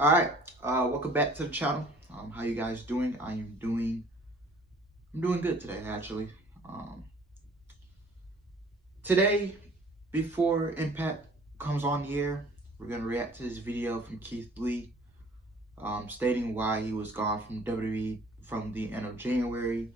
All right, welcome back to the channel. How you guys doing? I'm doing good today, actually. Um, Today, before Impact comes on the air, we're gonna react to this video from Keith Lee, stating why he was gone from WWE from the end of January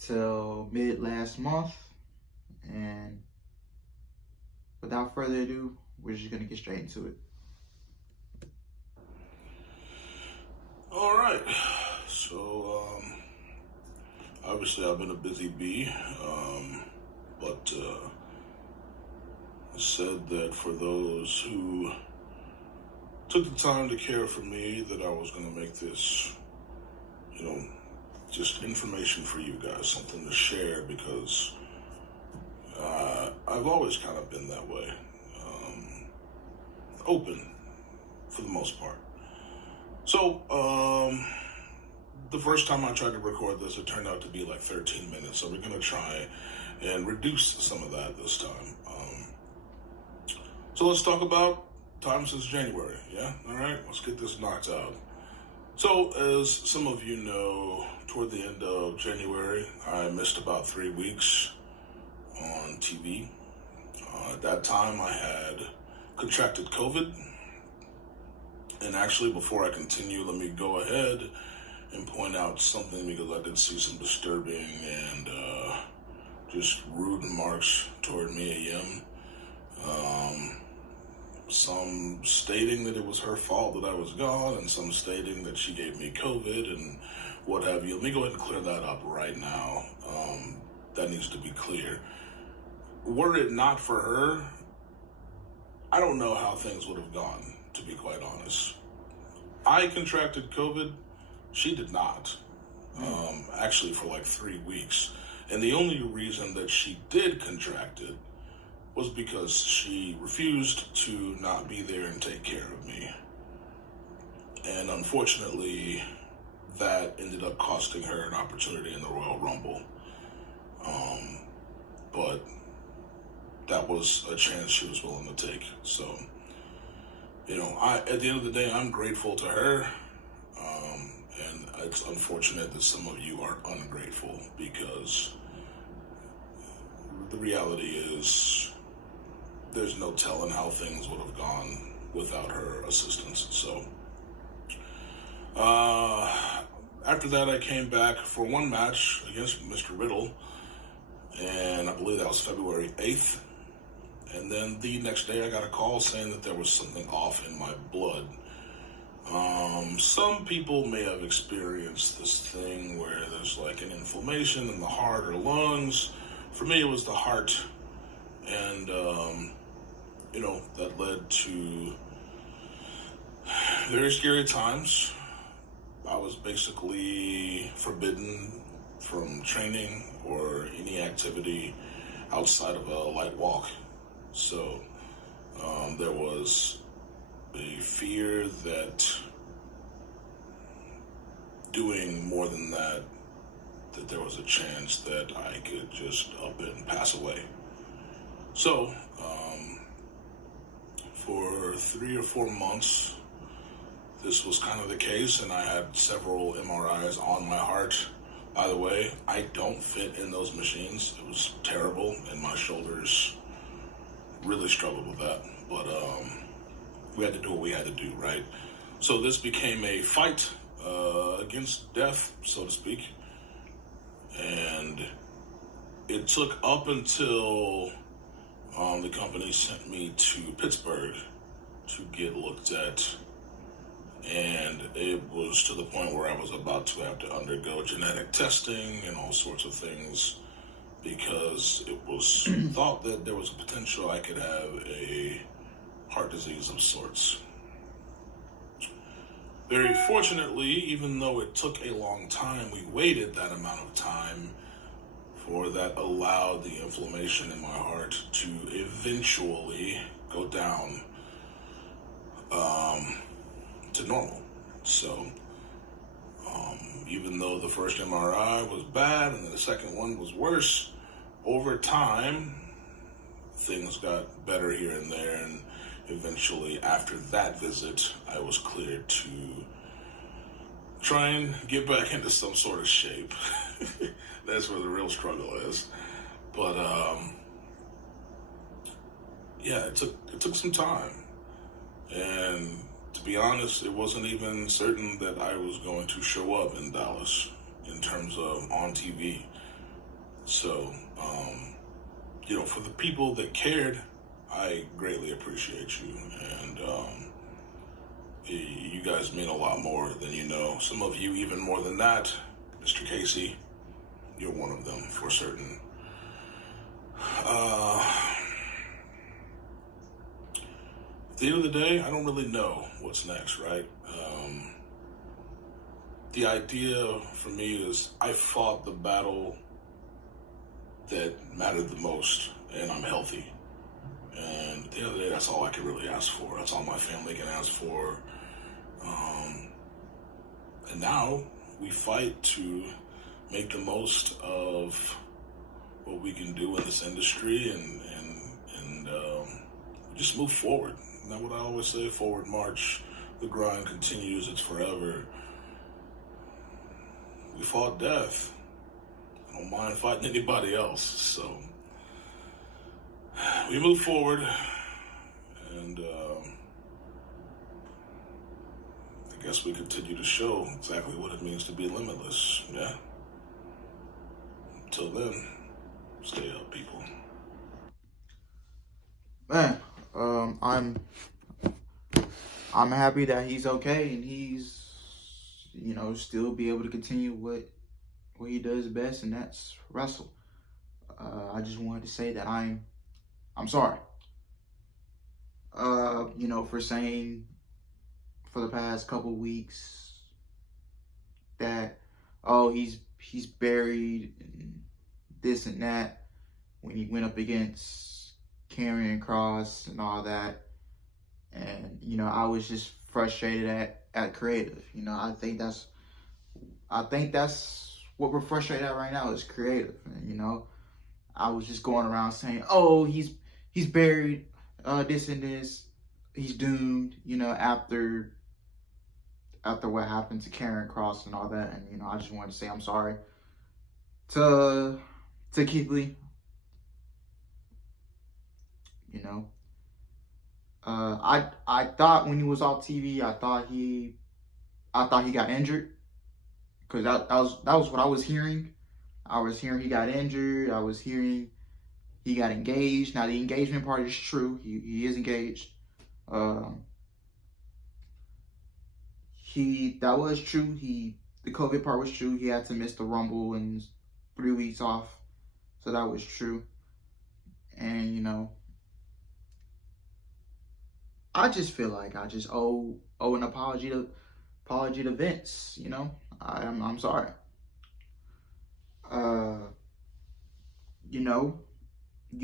till mid last month. And without further ado, we're just gonna get straight into it. All right, so obviously I've been a busy bee, but I said that for those who took the time to care for me, that I was going to make this, just information for you guys, something to share, because I've always kind of been that way, open for the most part. So, the first time I tried to record this, it turned out to be like 13 minutes. So we're going to try and reduce some of that this time. So let's talk about time since January. Yeah. All right. Let's get this knocked out. So as some of you know, toward the end of January, I missed about 3 weeks on TV. At that time I had contracted COVID. And actually, before I continue, let me go ahead and point out something, because I did see some disturbing and just rude remarks toward Mia Yim. Some stating that it was her fault that I was gone, and some stating that she gave me COVID and what have you. Let me go ahead and clear that up right now. That needs to be clear. Were it not for her, I don't know how things would have gone, to be quite honest. I contracted COVID. She did not. Actually, for like 3 weeks. And the only reason that she did contract it was because she refused to not be there and take care of me. And unfortunately, that ended up costing her an opportunity in the Royal Rumble. But that was a chance she was willing to take. So, at the end of the day, I'm grateful to her. And it's unfortunate that some of you are ungrateful, because the reality is there's no telling how things would have gone without her assistance. So, after that, I came back for one match against Mr. Riddle, and I believe that was February 8th. And then the next day I got a call saying that there was something off in my blood. Some people may have experienced this thing where there's like an inflammation in the heart or lungs. For me, it was the heart. And, that led to very scary times. I was basically forbidden from training or any activity outside of a light walk. So there was a fear that doing more than that there was a chance that I could just up and pass away. So for 3 or 4 months, this was kind of the case, and I had several MRIs on my heart. By the way, I don't fit in those machines. It was terrible, and my shoulders really struggled with that, but we had to do what we had to do, right? So this became a fight against death, so to speak, and it took up until the company sent me to Pittsburgh to get looked at, and it was to the point where I was about to have to undergo genetic testing and all sorts of things, because it was thought that there was a potential I could have a heart disease of sorts. Very fortunately, even though it took a long time, we waited that amount of time, for that allowed the inflammation in my heart to eventually go down to normal. So even though the first MRI was bad and then the second one was worse, over time things got better here and there, and eventually, after that visit, I was cleared to try and get back into some sort of shape. That's where the real struggle is. But yeah, it took some time, and to be honest, it wasn't even certain that I was going to show up in Dallas in terms of on TV. So, for the people that cared, I greatly appreciate you, and you guys mean a lot more than you know. Some of you even more than that. Mr. Casey, you're one of them for certain. At the end of the day, I don't really know what's next, right? The idea for me is I fought the battle that mattered the most, and I'm healthy. And at the end of the day, that's all I can really ask for. That's all my family can ask for. And now we fight to make the most of what we can do in this industry and just move forward. Isn't that what I always say? Forward march. The grind continues. It's forever. We fought death. I don't mind fighting anybody else. So we move forward, and I guess we continue to show exactly what it means to be limitless. Yeah. Until then, stay up, people. Man, I'm happy that he's okay and he's, still be able to continue what he does best, and that's wrestle. I just wanted to say that I'm sorry. For saying for the past couple weeks that, oh, he's buried and this and that when he went up against Karrion Kross and all that. And, I was just frustrated at creative. I think that's what we're frustrated at right now is creative. And, I was just going around saying, oh, he's buried, this and this, he's doomed, after what happened to Karrion Kross and all that. And, I just wanted to say I'm sorry to Keith Lee. I thought when he was off TV, I thought he got injured, because that was what I was hearing. I was hearing he got injured. I was hearing he got engaged. Now the engagement part is true. He is engaged. That was true. The COVID part was true. He had to miss the Rumble and 3 weeks off, so that was true. And I just feel like I just owe an apology to Vince. I'm sorry. You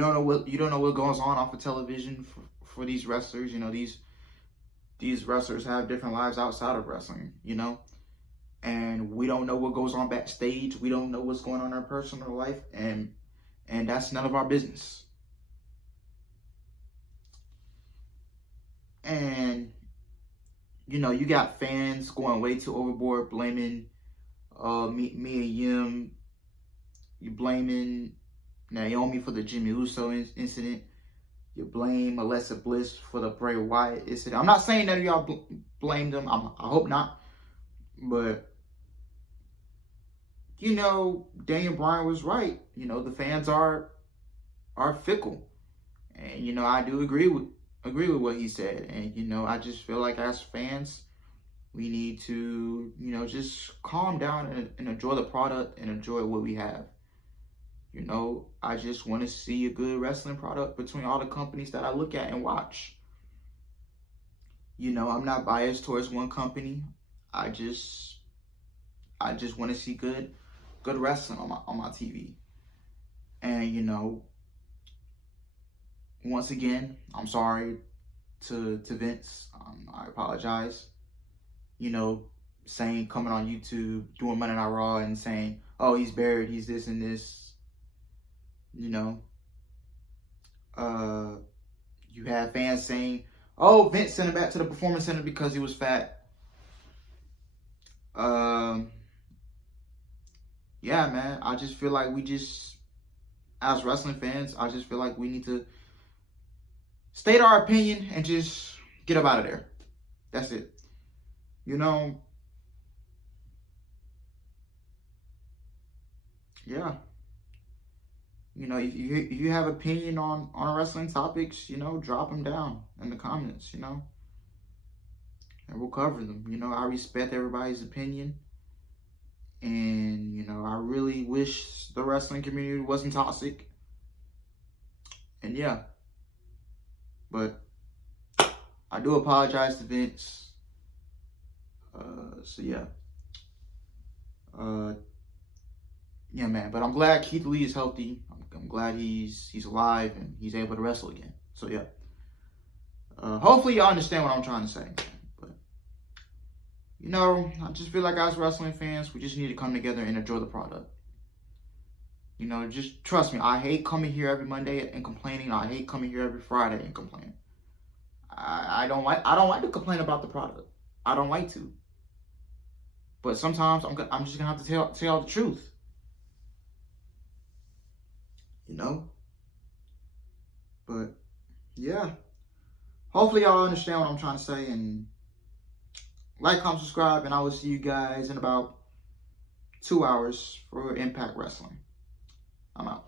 don't know what goes on off of television for these wrestlers. These wrestlers have different lives outside of wrestling. And we don't know what goes on backstage. We don't know what's going on in their personal life, and that's none of our business. And you got fans going way too overboard, blaming Mia Yim. You blaming Naomi for the Jimmy Uso incident. You blame Alexa Bliss for the Bray Wyatt incident. I'm not saying none of y'all blamed them. I hope not. But Daniel Bryan was right. The fans are fickle, and I do agree with what he said. And I just feel like as fans, we need to just calm down and enjoy the product and enjoy what we have. I just want to see a good wrestling product between all the companies that I look at and watch. I'm not biased towards one company. I just want to see good wrestling on my TV. And once again, I'm sorry to Vince. I apologize. Coming on YouTube, doing Monday Night Raw and saying, oh, he's buried, he's this and this. You have fans saying, Oh, Vince sent him back to the Performance Center because he was fat. Yeah, man. I just feel like as wrestling fans, I just feel like we need to state our opinion and just get up out of there. That's it. You know, yeah. You know, if you have opinion on wrestling topics, you know, drop them down in the comments, you know, and we'll cover them. You know, I respect everybody's opinion, and you know, I really wish the wrestling community wasn't toxic. And yeah, but I do apologize to Vince. So yeah. Yeah, man. But I'm glad Keith Lee is healthy. I'm glad he's alive and he's able to wrestle again. So yeah. Hopefully y'all understand what I'm trying to say. But you know, I just feel like as wrestling fans, we just need to come together and enjoy the product. You know, just trust me. I hate coming here every Monday and complaining. I hate coming here every Friday and complaining. I don't like to complain about the product. I don't like to. But sometimes I'm just gonna have to tell the truth. You know? But yeah. Hopefully y'all understand what I'm trying to say, and like, comment, subscribe, and I will see you guys in about 2 hours for Impact Wrestling. I'm out.